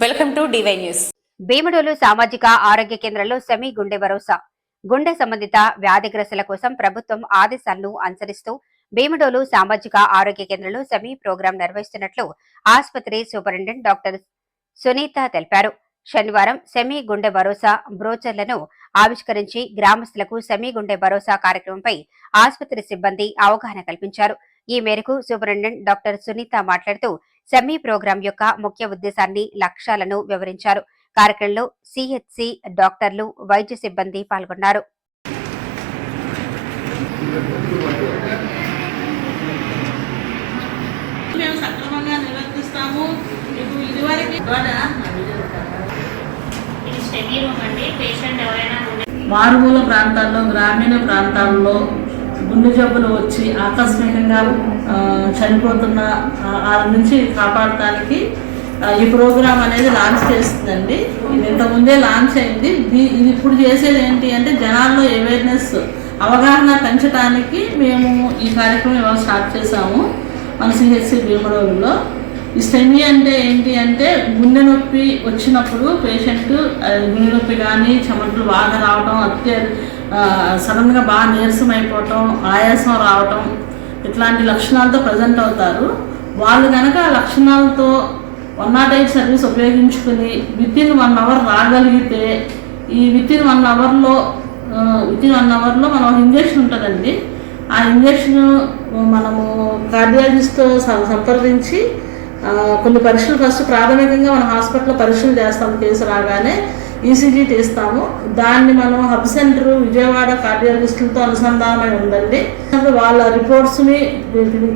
Welcome to DY news. Bhimadole సామాజిక ఆరోగ్య కేంద్రంలో సెమీ గుండె భరోసా. గుండె సంబంధిత వ్యాధిగ్రస్తుల కోసం ప్రభుత్వం ఆదేశాలను అనుసరిస్తూ భీమడోలు సామాజిక ఆరోగ్య కేంద్రంలో సెమీ ప్రోగ్రాం నిర్వహిస్తున్నట్లు ఆసుపత్రి సూపరింటెండెంట్ డాక్టర్ సునీత తెలిపారు. శనివారం సెమీ గుండె భరోసా బ్రోచర్లను ఆవిష్కరించి గ్రామస్తులకు సెమీ గుండె భరోసా కార్యక్రమంపై ఆసుపత్రి సిబ్బంది అవగాహన కల్పించారు. ఈ మేరకు సూపరింటెండెంట్ డాక్టర్ సునీత మాట్లాడుతూ సెమీ ప్రోగ్రాం యొక్క ముఖ్య ఉద్దేశాన్ని లక్ష్యాలను వివరించారు. కార్యక్రమంలో సిహెచ్సి డాక్టర్లు వైద్య సిబ్బంది పాల్గొన్నారు. మేము సక్రమంగా నిర్వర్తిస్తాము. ఇదివరకు మారుమూల ప్రాంతాల్లో గ్రామీణ ప్రాంతాల్లో గుండె జబ్బులు వచ్చి ఆకస్మికంగా చనిపోతున్న వాళ్ళ నుంచి కాపాడటానికి ఈ ప్రోగ్రాం అనేది లాంచ్ చేస్తుందండి. ఇది ఇంతకుముందే లాంచ్ అయింది. దీ- ఇది ఇప్పుడు చేసేది ఏంటి అంటే జనాల్లో అవేర్నెస్ అవగాహన పెంచడానికి మేము ఈ కార్యక్రమం ఇవాళ స్టార్ట్ చేసాము మన సిహెచ్సి భీమడోలులో ఈ స్టెమీ అంటే ఏంటి అంటే గుండె నొప్పి వచ్చినప్పుడు పేషెంట్ గుండె నొప్పి కానీ చెమటలు బాగా రావడం అత్య సడన్గా బాగా నీరసం అయిపోవటం ఆయాసం రావటం ఇట్లాంటి లక్షణాలతో ప్రజెంట్ అవుతారు. వాళ్ళు కనుక ఆ లక్షణాలతో వన్ నాట్ ఎయిట్ సర్వీస్ ఉపయోగించుకుని విత్ ఇన్ వన్ అవర్ రాగలిగితే ఈ విత్ ఇన్ వన్ అవర్లో విత్ ఇన్ వన్ అవర్లో మనం ఇంజెక్షన్ ఉంటుందండి. ఆ ఇంజెక్షన్ మనము కార్డియాలజిస్ట్తో సంప్రదించి కొన్ని పరీక్షలు ఫస్ట్ ప్రాథమికంగా మన హాస్పిటల్లో పరీక్షలు చేస్తాం కేసు రాగానే. ఈసీజీ తీస్తాము దాన్ని మనం హబ్ సెంటర్ విజయవాడ కార్డియాలజిస్టులతో అనుసంధానమై ఉందండి. వాళ్ళ రిపోర్ట్స్ని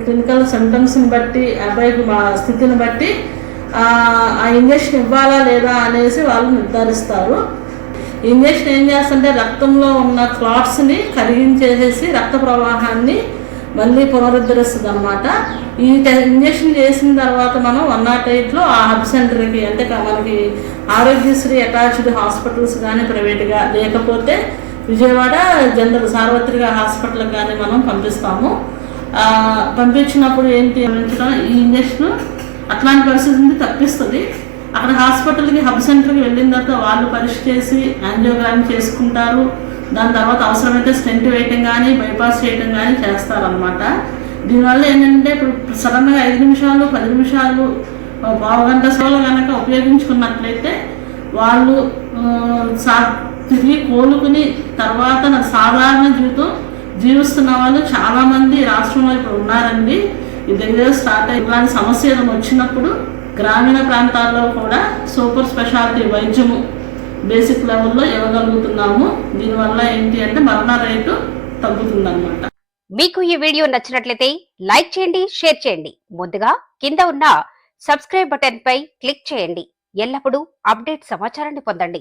క్లినికల్ సిమ్టమ్స్ని బట్టి అబ్బాయికి మా స్థితిని బట్టి ఆ ఇంజక్షన్ ఇంజెక్షన్ ఇవ్వాలా లేదా అనేసి వాళ్ళు నిర్ధారిస్తారు. ఇంజెక్షన్ ఏం చేస్తుంటే రక్తంలో ఉన్న క్లాట్స్ని కరిగించేసేసి రక్త ప్రవాహాన్ని మళ్ళీ పునరుద్ధరిస్తుంది అనమాట ఈ ఇంజక్షన్ చేసిన తర్వాత మనం వన్ నాట్ ఎయిట్లో ఆ హబ్ సెంటర్కి అంటే మనకి ఆరోగ్యశ్రీ అటాచ్డ్ హాస్పిటల్స్ కానీ ప్రైవేట్గా లేకపోతే విజయవాడ జనరల్ సార్వత్రిక హాస్పిటల్కి కానీ మనం పంపిస్తాము. పంపించినప్పుడు ఏంటి పంపించడం ఈ ఇంజెక్షన్ అట్లాంటి పరిస్థితి నుండి తప్పిస్తుంది. అక్కడ హాస్పిటల్కి హబ్ సెంటర్కి వెళ్ళిన తర్వాత వాళ్ళు పరీక్ష చేసి యాంజియోగ్రామ్ చేసుకుంటారు. దాని తర్వాత అవసరమైతే స్టెంట్ వేయటం కానీ బైపాస్ చేయటం కానీ చేస్తారనమాట దీనివల్ల ఏంటంటే ఇప్పుడు సడన్గా ఐదు నిమిషాలు పది నిమిషాలు ఆ, పావు గంట సేవలు కనుక ఉపయోగించుకున్నట్లయితే వాళ్ళు సా తిరిగి కోలుకుని తర్వాత సాధారణ జీవితం జీవిస్తున్న వాళ్ళు చాలామంది రాష్ట్రంలో ఇప్పుడు ఉన్నారండి. దగ్గర స్టార్ట్ అయ్యి ఇలాంటి సమస్య ఏదైనా వచ్చినప్పుడు గ్రామీణ ప్రాంతాల్లో కూడా సూపర్ స్పెషాలిటీ వైద్యము బేసిక్ లెవెల్లో ఇవ్వగలుగుతున్నాము. దీనివల్ల ఏంటి అంటే మరణ రేటు తగ్గుతుందన్నమాట. మీకు ఈ వీడియో నచ్చినట్లయితే లైక్ చేయండి షేర్ చేయండి. ముందుగా కింద ఉన్న సబ్స్క్రైబ్ బటన్ పై క్లిక్ చేయండి. ఎల్లప్పుడూ అప్డేట్ సమాచారాన్ని పొందండి.